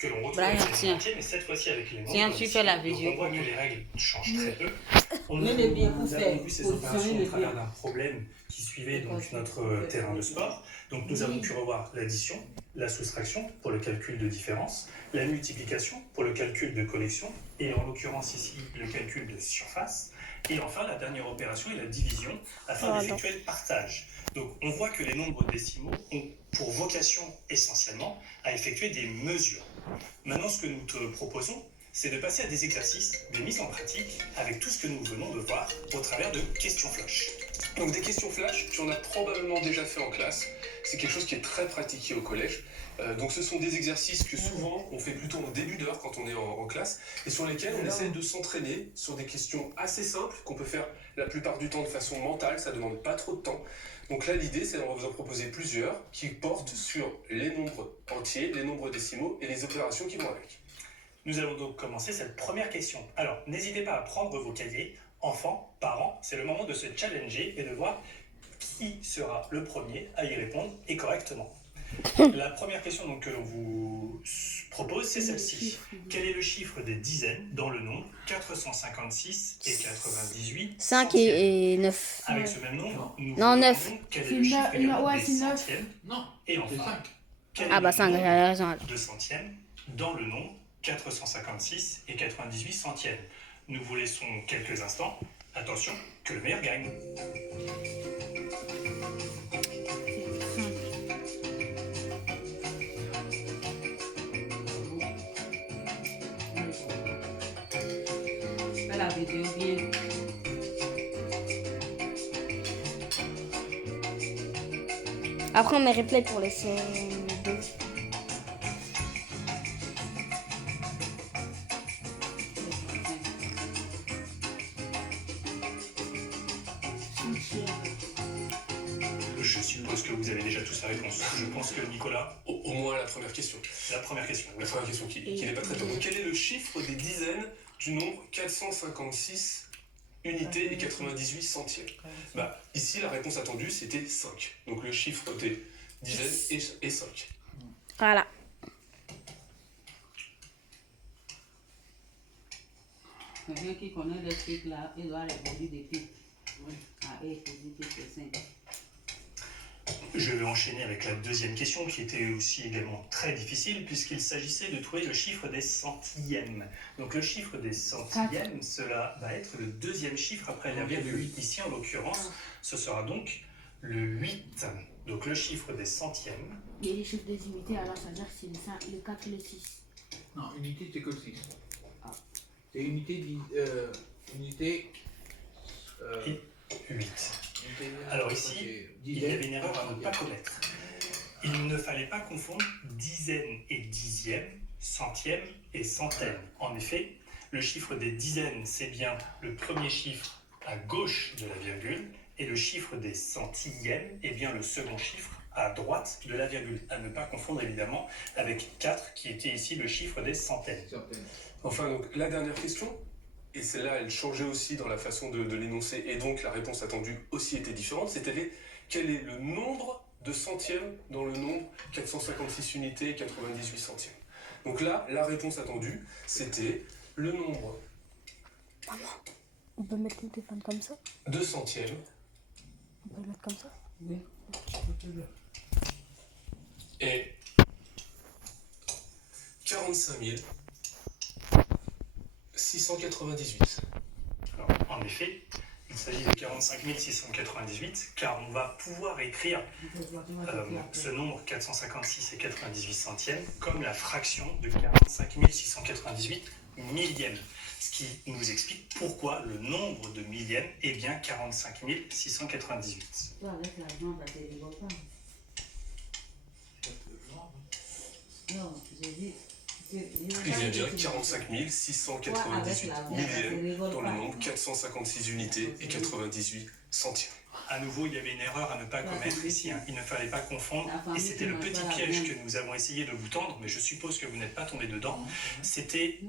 que l'on retrouve Brian, avec les tiens. entiers, mais cette fois-ci avec les nombres Tiens, tu fais la décimaux. vidéo Donc on voit pour que moi. les règles changent très peu. Nous avons vu ces positionner opérations le au travers bien. d'un problème qui suivait donc notre terrain de sport. Donc nous avons pu revoir l'addition, la soustraction pour le calcul de différence, la multiplication pour le calcul de collection, et en l'occurrence ici le calcul de surface, et enfin la dernière opération est la division afin d'effectuer le partage. Donc on voit que les nombres décimaux ont pour vocation essentiellement à effectuer des mesures. Maintenant ce que nous te proposons, c'est de passer à des exercices de mise en pratique avec tout ce que nous venons de voir au travers de questions flash. Donc des questions flash, tu en as probablement déjà fait en classe. C'est quelque chose qui est très pratiqué au collège. Donc ce sont des exercices que souvent on fait plutôt en début d'heure quand on est en classe et sur lesquels on essaie de s'entraîner sur des questions assez simples qu'on peut faire la plupart du temps de façon mentale, ça demande pas trop de temps. Donc là l'idée c'est d'en vous en proposer plusieurs qui portent sur les nombres entiers, les nombres décimaux et les opérations qui vont avec. Nous allons donc commencer cette première question. Alors, n'hésitez pas à prendre vos cahiers, enfants, parents, c'est le moment de se challenger et de voir qui sera le premier à y répondre et correctement. La première question donc, que l'on vous propose, c'est celle-ci. Quel est le chiffre des dizaines dans le nombre 456 et 98 5 centièmes? et 9. Avec ce même nombre, nous Non, vous 9. demandons quel est le chiffre également des centièmes. Non, Et c'est enfin, 5. quel est Ah bah le 5, nombre j'avais raison. alors. de centièmes dans le nombre 456 et 98 centièmes. Nous vous laissons quelques instants. Attention, que le meilleur gagne. Fais la vidéo bien. Après, on met replay pour laisser. Je suppose que vous avez déjà tous la réponse. Je pense que Nicolas, Au moins la première question. la première question. La première question qui n'est pas très tôt. Quel est le chiffre des dizaines du nombre 456 unités et 98 centièmes? Bah, ici, la réponse attendue, c'était 5. Donc le chiffre des dizaines est 5. Voilà. Quelqu'un qui connaît les trucs là, il doit répondre depuis. Ah, et positif, c'est 5. Je vais enchaîner avec la deuxième question qui était aussi également très difficile puisqu'il s'agissait de trouver le chiffre des centièmes. Donc le chiffre des centièmes, cela va être le deuxième chiffre après la virgule. Ici en l'occurrence, ce sera donc le 8. Donc le chiffre des centièmes. Et les chiffres des unités, alors ça veut dire que c'est le 4 et le 6. Non, unité, c'est que 6. Ah. C'est unité. Unité. Et 8. Alors ici, il y avait une erreur à ne pas commettre. Il ne fallait pas confondre dizaines et dixièmes, centièmes et centaines. En effet, le chiffre des dizaines, c'est bien le premier chiffre à gauche de la virgule, et le chiffre des centièmes est bien le second chiffre à droite de la virgule. À ne pas confondre évidemment avec 4 qui était ici le chiffre des centaines. Enfin, donc la dernière question, et celle-là, elle changeait aussi dans la façon de l'énoncer, et donc la réponse attendue aussi était différente, c'était quel est le nombre de centièmes dans le nombre 456 unités et 98 centièmes. Donc là, la réponse attendue, c'était le nombre On peut mettre le téléphone comme ça? de centièmes On peut le mettre comme ça? Oui. et 45 698. Alors, en effet, il s'agit de 45 698 car on va pouvoir écrire ce nombre 456 et 98 centièmes comme la fraction de 45 698 millièmes. Ce qui nous explique pourquoi le nombre de millièmes est bien 45 698. Toi, avec l'argent, ça te rigole pas. Non, j'ai dit. Il y a bien 45 698 millièmes dans le nombre 456 unités et 98 centièmes. À nouveau, il y avait une erreur à ne pas commettre ici. Il ne fallait pas confondre. Et c'était le petit piège que nous avons essayé de vous tendre, mais je suppose que vous n'êtes pas tombé dedans. C'était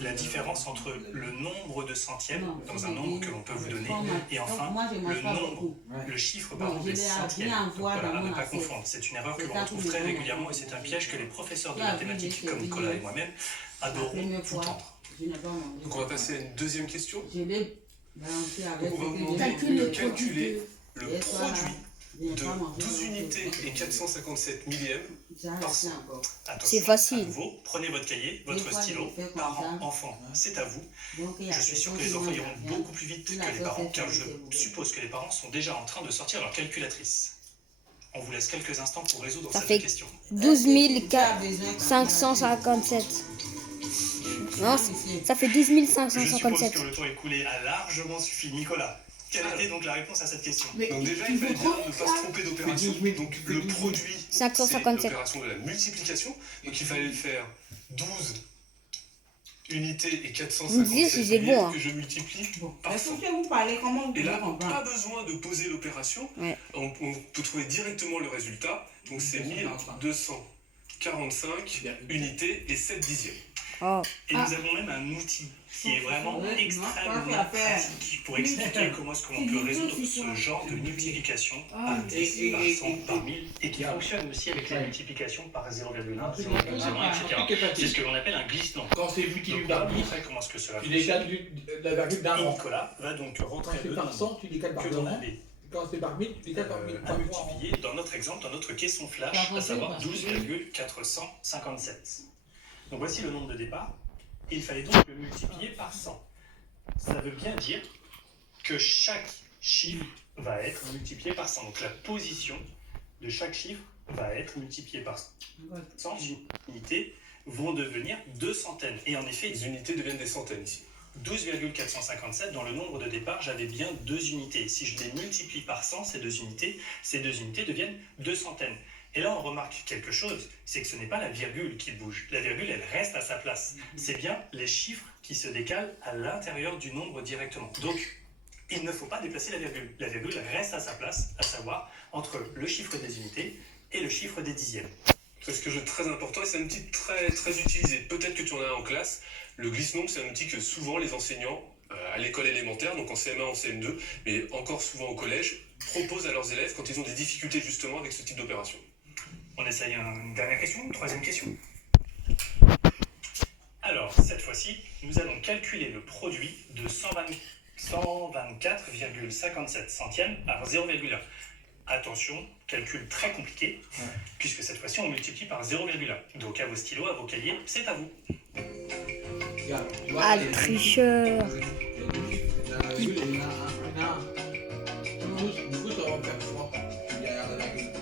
la différence entre le nombre de centièmes dans un nombre que l'on peut vous donner et enfin le nombre, le chiffre pardon, des centièmes. Donc voilà, à ne pas confondre. C'est une erreur que l'on retrouve très régulièrement et c'est un piège que les professeurs de mathématiques comme Nicolas et moi-même adorons vous tendre. Donc on va passer à une deuxième question. Je l'ai balancé avec Donc on va vous demander de calculer le produit de 12 unités et 457 millièmes par 100. C'est facile. À nouveau, prenez votre cahier, votre stylo, parents, enfants, c'est à vous. Je suis sûr que les enfants iront beaucoup plus vite que les parents, car je suppose que les parents sont déjà en train de sortir leur calculatrice. On vous laisse quelques instants pour résoudre Ça cette fait question. 12 557. Non, ça fait 12 Je suppose 557. que le temps écoulé a largement suffi. Nicolas, quelle était donc la réponse à cette question? Donc déjà, il fallait bien ne pas se tromper d'opération. Donc le produit, c'est 557. l'opération de la multiplication. Donc il fallait faire 12 unités et Vous me disiez 457 si j'ai bon, millièmes hein. que je multiplie par Est-ce 100. que vous parlez comment vous Et pouvez là, comprendre? pas besoin de poser l'opération. Ouais. On peut trouver directement le résultat. Donc c'est 1245 unités et 7 dixièmes. Oh. Et nous avons même un outil qui est vraiment extrêmement pratique pour expliquer comment est-ce qu'on peut résoudre ce genre de multiplication par 10, par 100, par 1000 et qui fonctionne aussi avec la multiplication par 0,1, 0,01, etc. C'est ce que l'on appelle un glissement. Quand c'est Donc, multiplié on par va 10, montrer comment est-ce que cela tu fonctionne. décales la virgule d'un Et rang. Nicolas va donc Quand rentrer c'est le par 100, nombre tu décales par que 2 l'on rangs. avait Quand c'est par 1000, tu décales par 1000. à multiplier dans notre exemple, dans notre caisson flash, à savoir 12,457. Donc voici le nombre de départ. Il fallait donc le multiplier par 100. Ça veut bien dire que chaque chiffre va être multiplié par 100. Donc la position de chaque chiffre va être multipliée par 100 unités vont devenir 2 centaines. Et en effet, Les unités deviennent des centaines ici. 12,457, dans le nombre de départ, j'avais bien 2 unités. Si je les multiplie par 100, ces deux unités deviennent 2 centaines. Et là, on remarque quelque chose, c'est que ce n'est pas la virgule qui bouge. La virgule, elle reste à sa place. C'est bien les chiffres qui se décalent à l'intérieur du nombre directement. Donc, il ne faut pas déplacer la virgule. La virgule reste à sa place, à savoir entre le chiffre des unités et le chiffre des dixièmes. C'est quelque chose de très important et c'est un outil très, très utilisé. Peut-être que tu en as un en classe. Le glisse-nombre, c'est un outil que souvent les enseignants à l'école élémentaire, donc en CM1, en CM2, mais encore souvent au collège, proposent à leurs élèves quand ils ont des difficultés justement avec ce type d'opération. On essaye une dernière question, une troisième question. Alors, cette fois-ci, nous allons calculer le produit de 124,57 centièmes par 0,1. Attention, calcul très compliqué, puisque cette fois-ci, on multiplie par 0,1. Donc, à vos stylos, à vos cahiers, c'est à vous. Ah, le tricheur. La virgule, il y en a un. Du coup, ça va faire 3 derrière la virgule.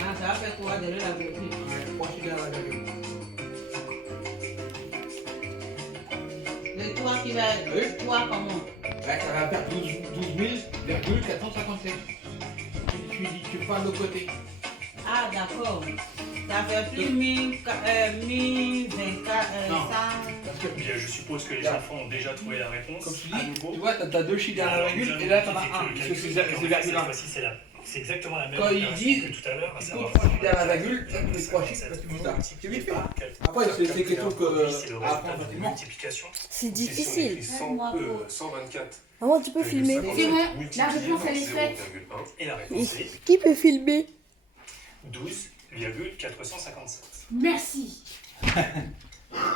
Ah, ça va faire quoi derrière la virgule? 3 derrière la virgule. Le 3 qui va être Oui. 3 comment? Ça va faire 12,457. Tu prends l'autre côté. Ah, d'accord. Ça fait plus 1024, Non. 100. Parce que, Bien, je suppose que les enfants ont déjà trouvé la réponse. comme tu À dis, nouveau. tu vois, t'as 2 chiffres derrière la Alors, virgule nous et là allons t'en as effectuer un. le Parce que calcul, c'est donc, virgule cette 1. fois-ci, c'est exactement la même Quand il opération dit, que tout à l'heure, à il savoir faut 3 chiffres derrière la virgule, ça fait 3 chiffres, parce que tu fais ça. C'est vite fait. Après, c'est des questions que c'est le à résultat apprendre de facilement. multiplication. C'est Si on difficile. écrit 124. Maman, tu peux filmer. C'est vrai, la réponse, elle est faite. Et la réponse est Qui peut filmer? 12,457. Merci.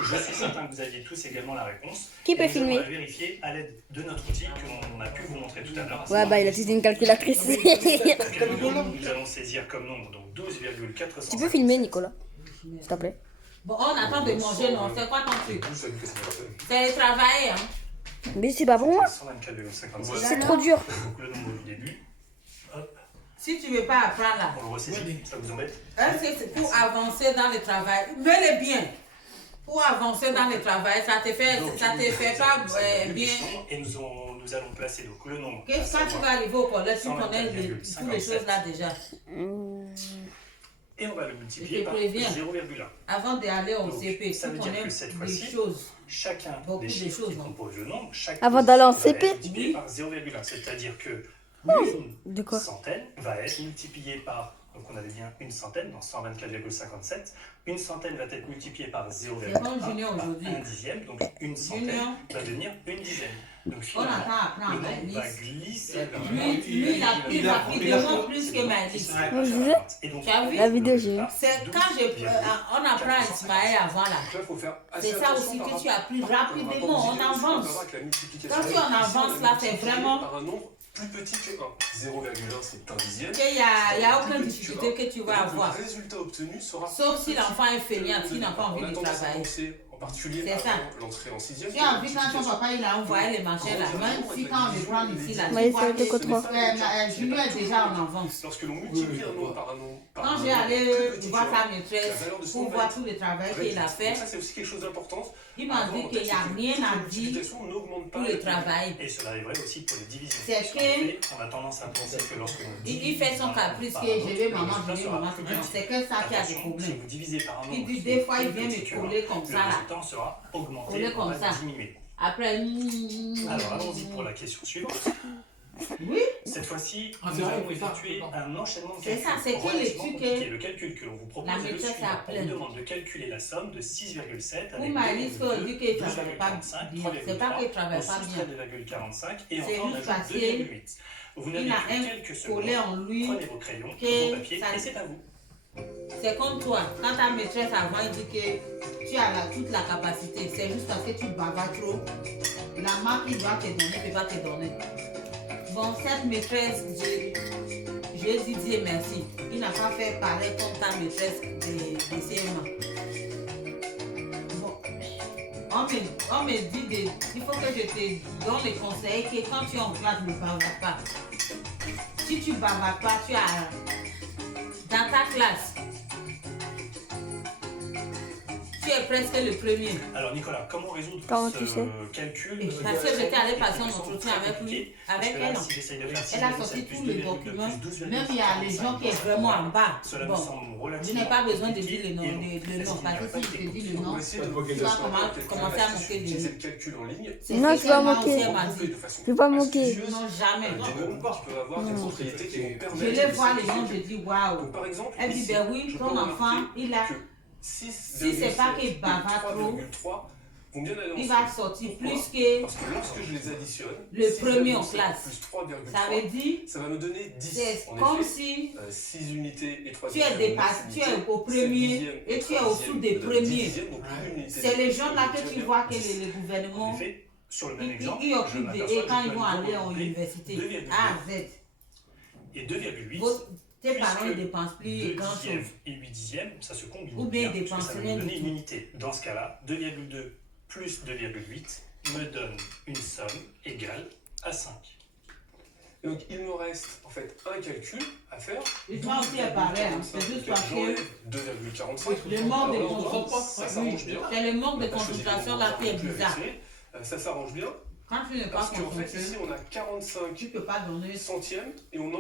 Je suis certain que vous aviez tous également la réponse. Qui peut Et nous allons filmer? la vérifier à l'aide de notre outil que l'on a pu vous montrer tout à l'heure. Ouais, bah il a utilisé une calculatrice. Nous allons saisir comme nombre donc 12,457. Tu peux filmer, Nicolas? S'il te plaît. Bon, on attend de manger, non? C'est quoi ton truc? D'où ça dit que c'est pas ça. C'est travailler, hein? Mais c'est pas pour moi. 124,57. C'est trop dur. Donc le nombre du début. Hop, Si tu veux pas apprendre là, on le ressaisit. Ça vous embête? est-ce que c'est pour avancer dans le travail? Mets-le bien. Pour avancer dans le travail, ça te fait, Donc, ça te fait nous pas allons bien. Et nous allons placer donc le nombre. Qu'est-ce que tu vas arriver au collège, tu connais toutes les choses là déjà. Et on va le multiplier Je te par préviens. 0,1. Avant d'aller au Donc, CP, ça tu veut dire connais que cette des fois-ci, choses. Chacun Beaucoup des de chiffres choses, qui non? composent le nombre, chaque Avant d'aller en position va CP? être multiplié par 0,1. C'est-à-dire que De quoi? Une centaine va être multipliée par, donc on avait bien une centaine, dans 124,57. Une centaine va être multipliée par C'est 0,1, comme Junior par aujourd'hui. un dixième, donc une centaine Junior, va devenir une dizaine. Donc on finalement, attend à apprendre le à nombre va Maëlys. glisser vers Lui, il a pris rapidement plus que Maëlys. Vous disiez? Tu as vu? La vidéo, j'ai eu. C'est quand on apprend à Ismaël avant là. Donc là, faut faire assez C'est ça attention aussi par que tu as pris rapport rapidement, aux on idées, parce qu'on avance. peut voir que la multiplication Quand tu en avances là, c'est multipliée vraiment par un nombre plus petit que 1. 0,1 c'est un dixième. qu'il n'y a aucune difficulté que tu vas avoir. Le résultat obtenu sera Sauf si l'enfant est feignant, s'il n'a pas envie On a de tendance à travailler. penser, en particulier C'est ça. avant l'entrée en sixième. Tu as vu quand ton papa il a Envoyer les manchettes là. Même si quand on les prend ici là, Mais tu vois c'est de quoi toi? que Junior est déjà en avance. Lorsque l'on multiplie un nombre par un nombre, par Quand un j'ai nombre allé plus petit voir que sa un, maîtresse la valeur de son pour nombre voir va tout le travail être qu'il a réduite. fait, Donc ça, c'est aussi quelque chose d'important. il m'a dit qu'il n'y a rien à dire Multiplication n'augmente pas pour le travail. Et cela est vrai aussi pour les divisions. C'est En que- fait, on a tendance à penser que lorsque l'on Il fait son caprice que je vais maman, c'est que ça qui a des si problèmes. vous divisez par un nombre Il dit qui des est fois il plus vient petit me que un, coller comme le ça là. résultat sera augmenté, Coller comme on va ça. diminuer. Après, Alors allons-y pour la question suivante. oui, Cette fois-ci, Ah, nous c'est vrai, allons oui, ça, effectuer d'accord. un enchaînement de C'est calculs. ça, c'est que relativement l'étude compliqué. que Le calcul que l'on vous propose la est le maîtresse suivant. a On plein. vous demande de calculer la somme de 6,7 pour avec Maëlys, on dit qu'il ne travaille pas 12,45, bien. C'est pas qu'il ne travaille pas bien. 3,45 et C'est encore on juste ajoute parce 2,8. Vous n'avez Il a plus un quelques secondes. collet en lui. Prenez vos crayons, que vos papiers ça- et c'est à vous. C'est comme toi, quand ta maîtresse avant elle dit que tu as toute la capacité, c'est juste parce que tu bavardes trop. La marque qu'il doit te donner ne peut pas te donner. Bon, cette maîtresse, je lui ai dit Dieu merci. Il n'a pas fait pareil comme ta maîtresse de CM1. Bon, on me dit, il faut que je te donne les conseils que quand tu es en classe, ne bavarde pas. Si tu ne bavardes pas, tu as dans ta classe. Tu es presque le premier. Alors Nicolas, comment résoudre Comment ce tu sais? calcul Et parce que j'étais allée passer un entretien avec lui, avec elle. Si j'essaye de faire Elle a 6,7 sorti plus tous les 2,2 documents. plus 12,45, Même il y a les gens qui Qui est vraiment en bas. Cela me Bon, semble je relativement n'ai pas besoin de compliqué dire le nom, et long. le Est-ce nom qu'il n'y parce aurait que pas si je été te dis possible le On nom, va essayer de tu vas commencer à moquer de utiliser lui. le calcul en ligne. C'est Non, ce tu vas qu'elle m'a moquer. aussi elle m'a Regrouper dit. de façon Je vais pas moquer. astucieuse, Non, jamais. des nombres qui peuvent avoir des propriétés qui vont permettre Je les de vois les simplifier noms, le je calcul. dis waouh. Donc, par exemple, Elle dit ici, ben oui, je ton peux enfant, remarquer il a, que si c'est pas qu'il bavarde trop, 3,3 vont bien aller il ensemble. va sortir Pourquoi? plus que Parce que lorsque je les additionne, le premier en 6,7 classe. plus 3,3, Ça veut dire, ça va me donner 10. c'est En comme effet, si 6 unités et 3 tu es dépassé, tu es au premier et tu es au-dessous des premiers. C'est les gens là que tu vois que le En gouvernement, effet, sur le même ils exemple, ils je occupent m'aperçois et que quand je ils peux vont à nouveau aller en regrouper université, 2,2 A à Z. et 2,8. Tes parents ne Puisque dépensent plus 2 grand dixièmes chose. et 8 dixièmes, ça se combine Ou bien bien, puisque ça dépenser va rien me du donner tout. une unité. Dans ce cas-là, 2,2 plus 2,8 me donne une somme égale à 5. Donc il me reste en fait un calcul à faire. Et moi aussi, elle parlait, hein. C'est juste parce que 2,45. le manque de Alors, concentration, ça s'arrange bien. c'est le manque de On a choisi concentration des là qui est nombres bizarre. plus ça s'arrange bien Quand tu n'es pas parce qu'en fait concentré, ici on a 45 tu ne peux pas donner centièmes et on